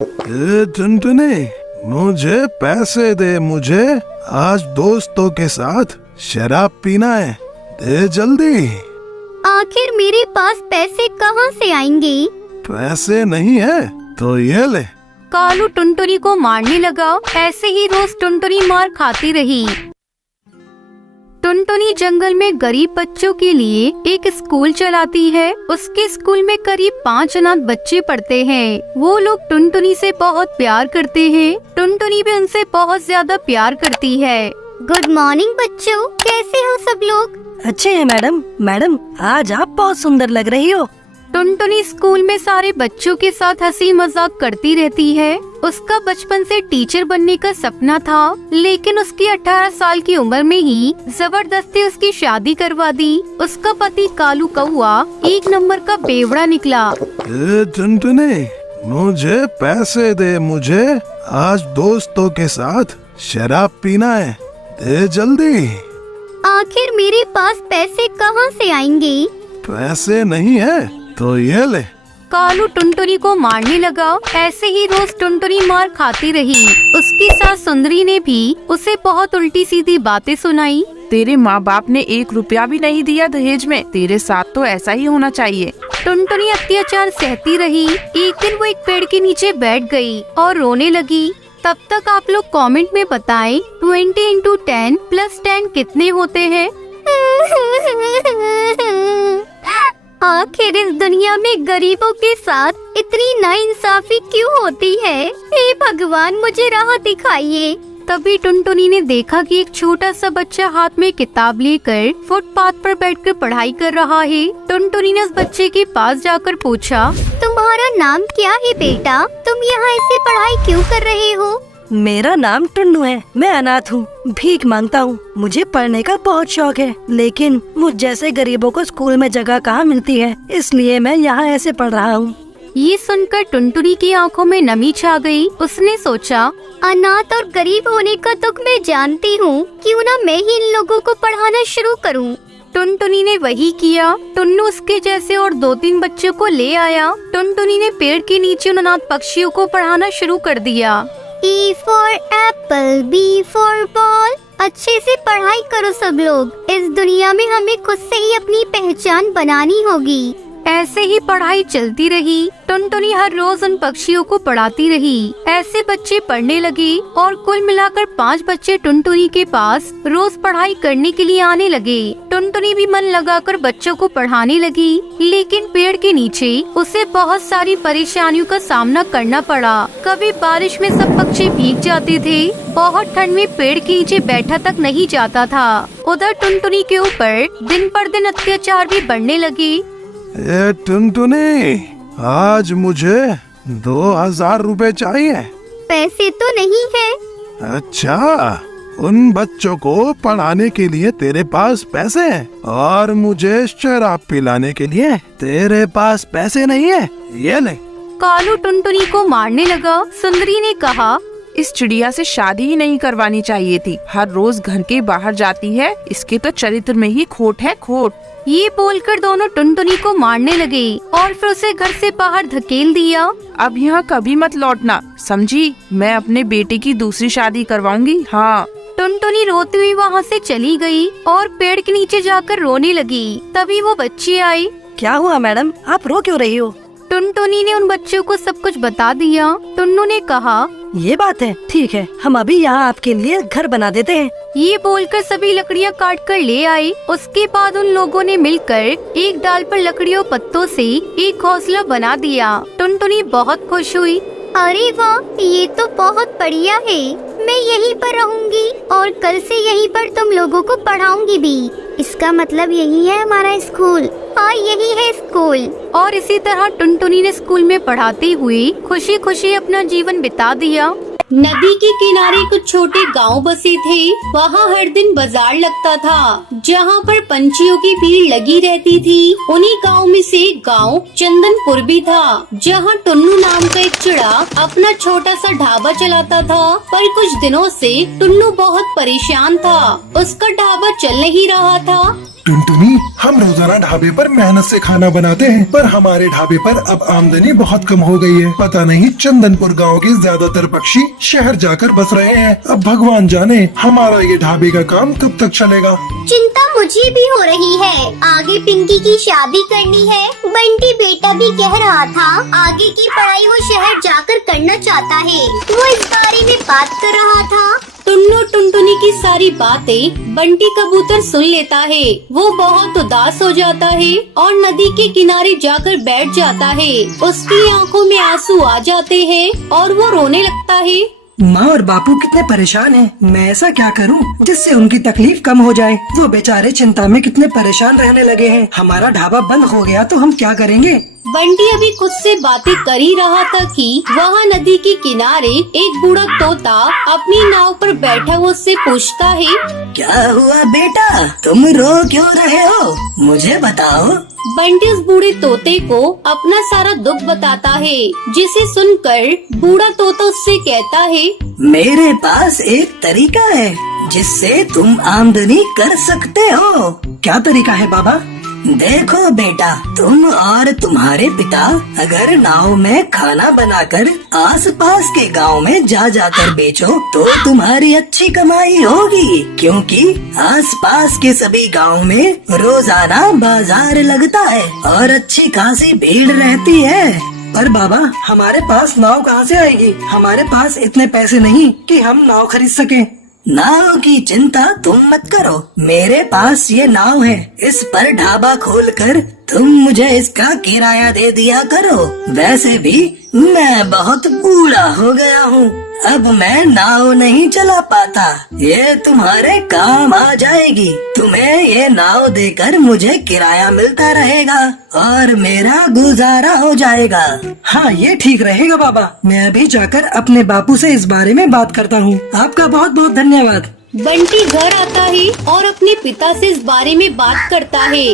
टुनटुनी, मुझे पैसे दे। मुझे आज दोस्तों के साथ शराब पीना है, दे जल्दी। आखिर मेरे पास पैसे कहाँ से आएंगे? पैसे नहीं है तो ये ले। कालू टुनटुनी को मारने लगा। ऐसे ही रोज टुनटुनी मार खाती रही। टुनटुनी जंगल में गरीब बच्चों के लिए एक स्कूल चलाती है। उसके स्कूल में करीब 5 अनाथ बच्चे पढ़ते हैं। वो लोग टुनटुनी से बहुत प्यार करते हैं। टुनटुनी भी उनसे बहुत ज्यादा प्यार करती है। गुड मॉर्निंग बच्चों, कैसे हो सब लोग? अच्छे हैं मैडम। मैडम, आज आप बहुत सुंदर लग रही हो। टुनटुनी स्कूल में सारे बच्चों के साथ हंसी मजाक करती रहती है। उसका बचपन से टीचर बनने का सपना था, लेकिन उसकी 18 साल की उम्र में ही जबरदस्ती उसकी शादी करवा दी। उसका पति कालू कौआ 1 नंबर का बेवड़ा निकला। टुनटुनी, मुझे पैसे दे। मुझे आज दोस्तों के साथ शराब पीना है, दे जल्दी। आखिर मेरे पास पैसे कहाँ से आएंगे? पैसे नहीं है तो ये ले। कालू टुनटुनी को मारने लगा। ऐसे ही रोज टुनटुनी मार खाती रही। उसकी सास सुंदरी ने भी उसे बहुत उल्टी सीधी बातें सुनाई। तेरे माँ बाप ने 1 रुपया भी नहीं दिया दहेज में, तेरे साथ तो ऐसा ही होना चाहिए। टुनटुनी अत्याचार सहती रही। एक दिन वो एक पेड़ के नीचे बैठ गई और रोने लगी। तब तक आप लोग कमेंट में बताएं 20 × 10 + 10 कितने होते हैं? आखिर इस दुनिया में गरीबों के साथ इतनी नाइंसाफी क्यों होती है? हे भगवान, मुझे राह दिखाइए। तभी टुनटुनी ने देखा कि एक छोटा सा बच्चा हाथ में किताब लेकर फुटपाथ पर बैठकर पढ़ाई कर रहा है। टुनटुनी ने उस बच्चे के पास जाकर पूछा, तुम्हारा नाम क्या है बेटा? तुम यहाँ ऐसे पढ़ाई क्यों कर रहे हो? मेरा नाम टुन्नू है। मैं अनाथ हूँ, भीख मांगता हूँ। मुझे पढ़ने का बहुत शौक है, लेकिन मुझ जैसे गरीबों को स्कूल में जगह कहाँ मिलती है, इसलिए मैं यहाँ ऐसे पढ़ रहा हूँ। ये सुनकर टुनटुनी की आंखों में नमी छा गई। उसने सोचा, अनाथ और गरीब होने का दुख मैं जानती हूँ, क्यों ना मैं ही इन लोगों को पढ़ाना शुरू करूँ। टुनटुनी ने वही किया। टुन्नू उसके जैसे और 2-3 बच्चों को ले आया। टुनटुनी ने पेड़ के नीचे उन अनाथ पक्षियों को पढ़ाना शुरू कर दिया। E for apple, B for ball। अच्छे से पढ़ाई करो सब लोग। इस दुनिया में हमें खुद से ही अपनी पहचान बनानी होगी। ऐसे ही पढ़ाई चलती रही। टुनटुनी हर रोज उन पक्षियों को पढ़ाती रही। ऐसे बच्चे पढ़ने लगे और कुल मिलाकर 5 बच्चे टुनटुनी के पास रोज पढ़ाई करने के लिए आने लगे। टुनटुनी भी मन लगाकर बच्चों को पढ़ाने लगी, लेकिन पेड़ के नीचे उसे बहुत सारी परेशानियों का सामना करना पड़ा। कभी बारिश में सब पक्षी भीग जाते थे। बहुत ठंड में पेड़ के नीचे बैठा तक नहीं जाता था। उधर टुनटुनी के ऊपर दिन पर दिन अत्याचार भी बढ़ने लगे। टुनटुनी, आज मुझे 2000 रुपए चाहिए। पैसे तो नहीं है। अच्छा, उन बच्चों को पढ़ाने के लिए तेरे पास पैसे हैं और मुझे शराब पिलाने के लिए तेरे पास पैसे नहीं है, ये ले। कालू टुनटुनी को मारने लगा। सुंदरी ने कहा, इस चिड़िया से शादी ही नहीं करवानी चाहिए थी। हर रोज घर के बाहर जाती है, इसके तो चरित्र में ही खोट है, खोट। ये बोलकर दोनों टुनटुनी को मारने लगे और फिर उसे घर से बाहर धकेल दिया। अब यहाँ कभी मत लौटना, समझी? मैं अपने बेटे की दूसरी शादी करवाऊंगी। हाँ। टुनटुनी रोती हुई वहाँ से चली गई और पेड़ के नीचे जाकर रोने लगी। तभी वो बच्चे आए। क्या हुआ मैडम, आप रो क्यों रही हो? टुनटुनी ने उन बच्चों को सब कुछ बता दिया। टुन्नू ने कहा, ये बात है, ठीक है, हम अभी यहाँ आपके लिए घर बना देते हैं। ये बोलकर सभी लकड़ियाँ काट कर ले आए। उसके बाद उन लोगों ने मिलकर एक डाल पर लकड़ियों पत्तों से एक घोंसला बना दिया। टुनटुनी बहुत खुश हुई। अरे वाह, ये तो बहुत बढ़िया है। मैं यहीं पर रहूंगी और कल से यहीं पर तुम लोगों को पढ़ाऊंगी भी। इसका मतलब यही है हमारा स्कूल। हाँ, यही है स्कूल। और इसी तरह टुनटुनी ने स्कूल में पढ़ाते हुए खुशी खुशी अपना जीवन बिता दिया। नदी के किनारे कुछ छोटे गांव बसे थे। वहाँ हर दिन बाजार लगता था, जहाँ पर पंछियों की भीड़ लगी रहती थी। उन्हीं गांव में से एक गांव चंदनपुर भी था, जहाँ टुन्नू नाम का एक चिड़ा अपना छोटा सा ढाबा चलाता था। पर कुछ दिनों से टुन्नू बहुत परेशान था, उसका ढाबा चल नहीं रहा था। टुनटुनी, हम रोजाना ढाबे पर मेहनत से खाना बनाते हैं, पर हमारे ढाबे पर अब आमदनी बहुत कम हो गई है। पता नहीं चंदनपुर गांव के ज्यादातर पक्षी शहर जाकर बस रहे हैं। अब भगवान जाने हमारा ये ढाबे का काम कब तक चलेगा। चिंता मुझे भी हो रही है। आगे पिंकी की शादी करनी है। बंटी बेटा भी कह रहा था आगे की पढ़ाई वो शहर जाकर करना चाहता है। वो इस बारे में बात कर रहा था। टुन्नू टुनटुनी की सारी बातें बंटी कबूतर सुन लेता है। वो बहुत उदास हो जाता है और नदी के किनारे जाकर बैठ जाता है। उसकी आंखों में आंसू आ जाते हैं और वो रोने लगता है। माँ और बापू कितने परेशान हैं। मैं ऐसा क्या करूँ जिससे उनकी तकलीफ कम हो जाए। वो बेचारे चिंता में कितने परेशान रहने लगे हैं। हमारा ढाबा बंद हो गया तो हम क्या करेंगे। बंटी अभी खुद से बातें कर ही रहा था कि वहाँ नदी के किनारे एक बूढ़ा तोता अपनी नाव पर बैठा हुआ उससे पूछता है, क्या हुआ बेटा, तुम रो क्यों रहे हो, मुझे बताओ। बंटी उस बूढ़े तोते को अपना सारा दुख बताता है, जिसे सुनकर बूढ़ा तोता उससे कहता है, मेरे पास एक तरीका है जिससे तुम आमदनी कर सकते हो। क्या तरीका है बाबा। देखो बेटा, तुम और तुम्हारे पिता अगर नाव में खाना बनाकर आसपास के गांव में जा जाकर बेचो तो तुम्हारी अच्छी कमाई होगी, क्योंकि आसपास के सभी गांव में रोजाना बाजार लगता है और अच्छी खासी भीड़ रहती है। पर बाबा, हमारे पास नाव कहाँ से आएगी। हमारे पास इतने पैसे नहीं कि हम नाव खरीद सकें। नाव की चिंता तुम मत करो, मेरे पास ये नाव है। इस पर ढाबा खोलकर तुम मुझे इसका किराया दे दिया करो। वैसे भी मैं बहुत बूढ़ा हो गया हूँ, अब मैं नाव नहीं चला पाता। ये तुम्हारे काम आ जाएगी। तुम्हें ये नाव देकर मुझे किराया मिलता रहेगा और मेरा गुजारा हो जाएगा। हाँ, ये ठीक रहेगा बाबा। मैं अभी जाकर अपने बापू से इस बारे में बात करता हूँ। आपका बहुत बहुत धन्यवाद। बंटी घर आता है और अपने पिता से इस बारे में बात करता है।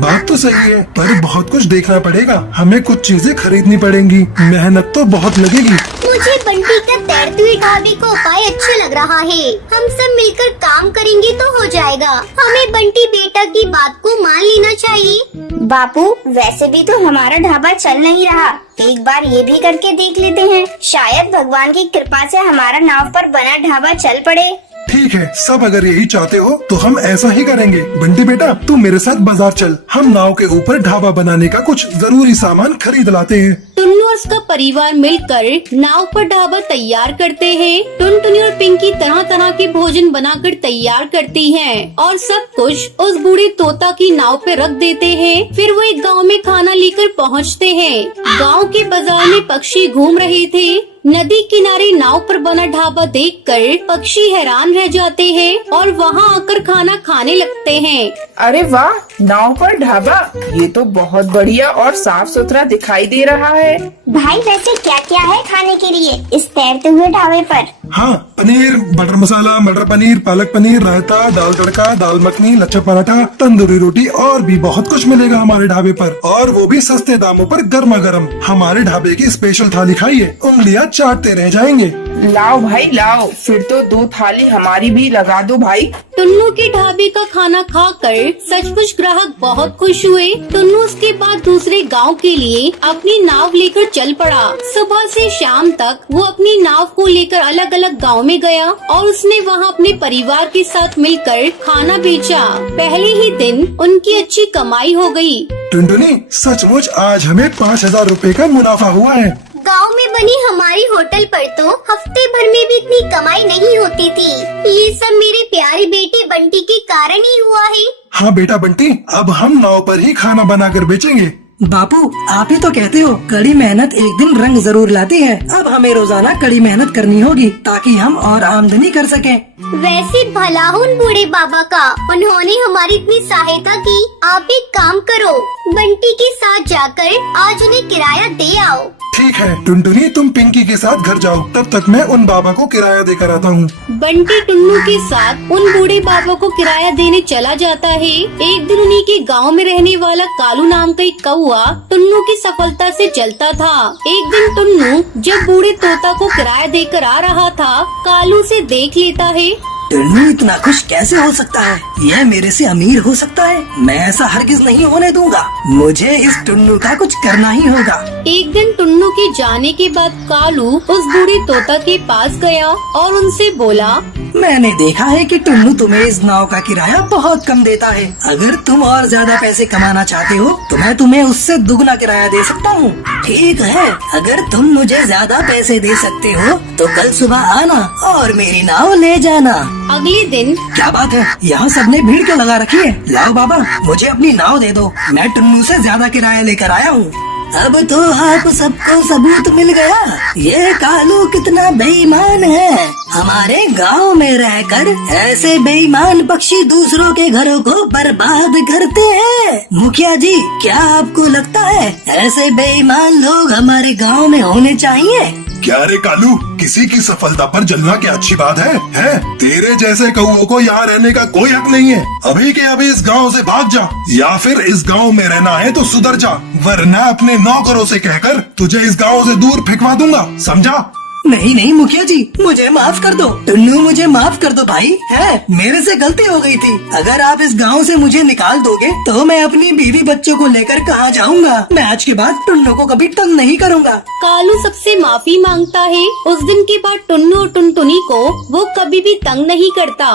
बात तो सही है, पर बहुत कुछ देखना पड़ेगा। हमें कुछ चीजें खरीदनी पड़ेंगी, मेहनत तो बहुत लगेगी। मुझे बंटी का तैरते हुए ढाबे का उपाय अच्छा लग रहा है। हम सब मिलकर काम करेंगे तो हो जाएगा। हमें बंटी बेटा की बात को मान लेना चाहिए। बापू, वैसे भी तो हमारा ढाबा चल नहीं रहा। एक बार ये भी करके देख लेते हैं, शायद भगवान की कृपा से हमारा नाव पर बना ढाबा चल पड़े। ठीक है, सब अगर यही चाहते हो तो हम ऐसा ही करेंगे। बंटी बेटा, तू मेरे साथ बाजार चल। हम नाव के ऊपर ढाबा बनाने का कुछ जरूरी सामान खरीद लाते हैं। टुन्नू और उसका परिवार मिलकर नाव पर ढाबा तैयार करते हैं। टुनटुनी और पिंकी तरह तरह के भोजन बनाकर तैयार करती हैं और सब कुछ उस बूढ़े तोता की नाव पे रख देते हैं। फिर वो एक गांव में खाना लेकर पहुंचते हैं। गांव के बाजार में पक्षी घूम रहे थे। नदी किनारे नाव पर बना ढाबा देखकर पक्षी हैरान रह जाते हैं और वहाँ आकर खाना खाने लगते हैं। अरे वाह, नाव पर ढाबा, ये तो बहुत बढ़िया और साफ सुथरा दिखाई दे रहा है। भाई, वैसे क्या क्या है खाने के लिए इस तैरते हुए ढाबे पर। हाँ, पनीर, बटर मसाला, मटर पनीर, पालक पनीर, रायता, दाल तड़का, दाल मखनी, लच्छा पराठा, तंदूरी रोटी और भी बहुत कुछ मिलेगा हमारे ढाबे पर, और वो भी सस्ते दामों पर गर्मा गर्म। हमारे ढाबे की स्पेशल थाली खाइए, उंगलियां चाटते रह जाएंगे। लाओ भाई लाओ, फिर तो 2 थाली हमारी भी लगा दो भाई। टुन्नू के ढाबे का खाना खाकर सचमुच ग्राहक बहुत खुश हुए। टुन्नू उसके बाद दूसरे गांव के लिए अपनी नाव लेकर चल पड़ा। सुबह से शाम तक वो अपनी नाव को लेकर अलग अलग गांव में गया और उसने वहां अपने परिवार के साथ मिलकर खाना बेचा। पहले ही दिन उनकी अच्छी कमाई हो गई। टुनटुनी, सचमुच आज हमें 5,000 रुपए का मुनाफा हुआ है। गांव में बनी हमारी होटल पर तो हफ्ते भर में भी इतनी कमाई नहीं होती थी। ये सब मेरे प्यारे बेटे बंटी के कारण ही हुआ है। हाँ बेटा बंटी, अब हम नाव पर ही खाना बनाकर बेचेंगे। बापू, आप ही तो कहते हो कड़ी मेहनत एक दिन रंग जरूर लाती है। अब हमें रोजाना कड़ी मेहनत करनी होगी ताकि हम और आमदनी कर सकें। वैसे भला हो उन बूढ़े बाबा का, उन्होंने हमारी इतनी सहायता की। आप एक काम करो, बंटी के साथ जाकर आज उन्हें किराया दे आओ। ठीक है टुनटुनी, तुम पिंकी के साथ घर जाओ, तब तक मैं उन बाबा को किराया देकर आता हूँ। बंटी टुन्नू के साथ उन बूढ़े बाबा को किराया देने चला जाता है। एक दिन उन्हीं के गांव में रहने वाला कालू नाम का एक कौआ टुन्नू की सफलता से जलता था। एक दिन टुन्नू जब बूढ़े तोता को किराया देकर आ रहा था, कालू से देख लेता है। टुन्नू इतना खुश कैसे हो सकता है? यह मेरे से अमीर हो सकता है। मैं ऐसा हरगिज नहीं होने दूंगा। मुझे इस टुन्नू का कुछ करना ही होगा। एक दिन टुन्नू के जाने के बाद कालू उस बूढ़े तोता के पास गया और उनसे बोला, मैंने देखा है कि टुन्नू तुम्हें इस नाव का किराया बहुत कम देता है। अगर तुम और ज्यादा पैसे कमाना चाहते हो तो मैं तुम्हें उससे दुगना किराया दे सकता हूँ। ठीक है, अगर तुम मुझे ज्यादा पैसे दे सकते हो तो कल सुबह आना और मेरी नाव ले जाना। अगले दिन क्या बात है, यहाँ सबने भीड़ क्यों लगा रखी है? लाओ बाबा, मुझे अपनी नाव दे दो। मैं टुन्नू से ज्यादा किराया लेकर आया हूँ। अब तो आप सबको सबूत मिल गया, ये कालू कितना बेईमान है। हमारे गांव में रहकर ऐसे बेईमान पक्षी दूसरों के घरों को बर्बाद करते हैं। मुखिया जी, क्या आपको लगता है ऐसे बेईमान लोग हमारे गांव में होने चाहिए? क्या रे कालू, किसी की सफलता पर जलना क्या अच्छी बात है? तेरे जैसे कौओं को यहाँ रहने का कोई हक नहीं है। अभी के अभी इस गांव से भाग जा, या फिर इस गांव में रहना है तो सुधर जा, वरना अपने नौकरों से कहकर तुझे इस गांव से दूर फेंकवा दूंगा, समझा? नहीं नहीं मुखिया जी, मुझे माफ कर दो। टुन्नू, मुझे माफ कर दो भाई, है मेरे से गलती हो गई थी। अगर आप इस गांव से मुझे निकाल दोगे तो मैं अपनी बीवी बच्चों को लेकर कहाँ जाऊँगा? मैं आज के बाद टुन्नू को कभी तंग नहीं करूँगा। कालू सबसे माफी मांगता है। उस दिन के बाद टुन्नू और टुनटुनी को वो कभी भी तंग नहीं करता।